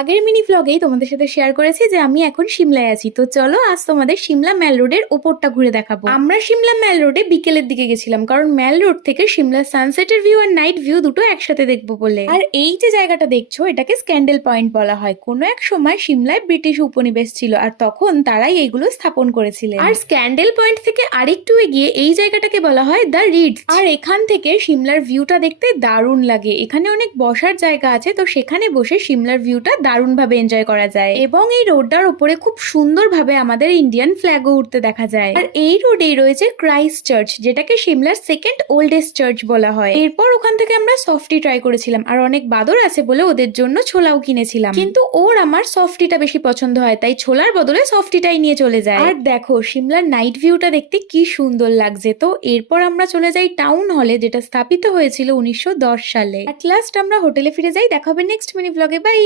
আগের মিনি ভ্লগেই তোমাদের সাথে শেয়ার করেছি যে আমি এখন সিমলায় আছি। তো চলো আজ তোমাদের সিমলা ম্যাল রোডের ওপরটা ঘুরে দেখাবো। আমরা সিমলা ম্যাল রোডে বিকেলের দিকে গেছিলাম, কারণ ম্যাল রোড থেকে সিমলা সানসেটের ভিউ আর নাইট ভিউ দুটো একসাথে দেখব বলে। আর এই যে জায়গাটা দেখছ, এটাকে স্ক্যান্ডেল পয়েন্ট বলা হয়। কোনো এক সময় সিমলায় ব্রিটিশ উপনিবেশ ছিল আর তখন তারাই এইগুলো স্থাপন করেছিলেন। আর স্ক্যান্ডেল পয়েন্ট থেকে আরেকটু এগিয়ে এই জায়গাটাকে বলা হয় দ্য রিডস আর এখান থেকে সিমলার ভিউটা দেখতে দারুণ লাগে। এখানে অনেক বসার জায়গা আছে, তো সেখানে বসে সিমলার ভিউটা দারুণ ভাবে এনজয় করা যায়। এবং এই রোডটার উপরে খুব সুন্দর ভাবে আমাদের ইন্ডিয়ান ফ্ল্যাগও উঠতে দেখা যায়। আর এই রোডেই রয়েছে ক্রাইস্ট চার্চ যেটাকে সিমলার সেকেন্ড ওল্ডেস্ট চার্চ বলা হয়। এরপর ওখান থেকে আমরা সফটি ট্রাই করেছিলাম। আর অনেক বাদর আছে বলে ওদের জন্য ছোলাও কিনেছিলাম। কিন্তু ওর আমার সফটিটা বেশি পছন্দ হয়, তাই ছোলার বদলে সফটিটাই নিয়ে চলে যায়। আর দেখো সিমলার নাইট ভিউটা দেখতে কি সুন্দর লাগছে। তো এরপর আমরা চলে যাই টাউন হলে যেটা স্থাপিত হয়েছিল উনিশশো দশ সালে। অ্যাট লাস্ট আমরা হোটেলে ফিরে যাই, দেখা হবে নেক্সট মিনি ব্লগে বাই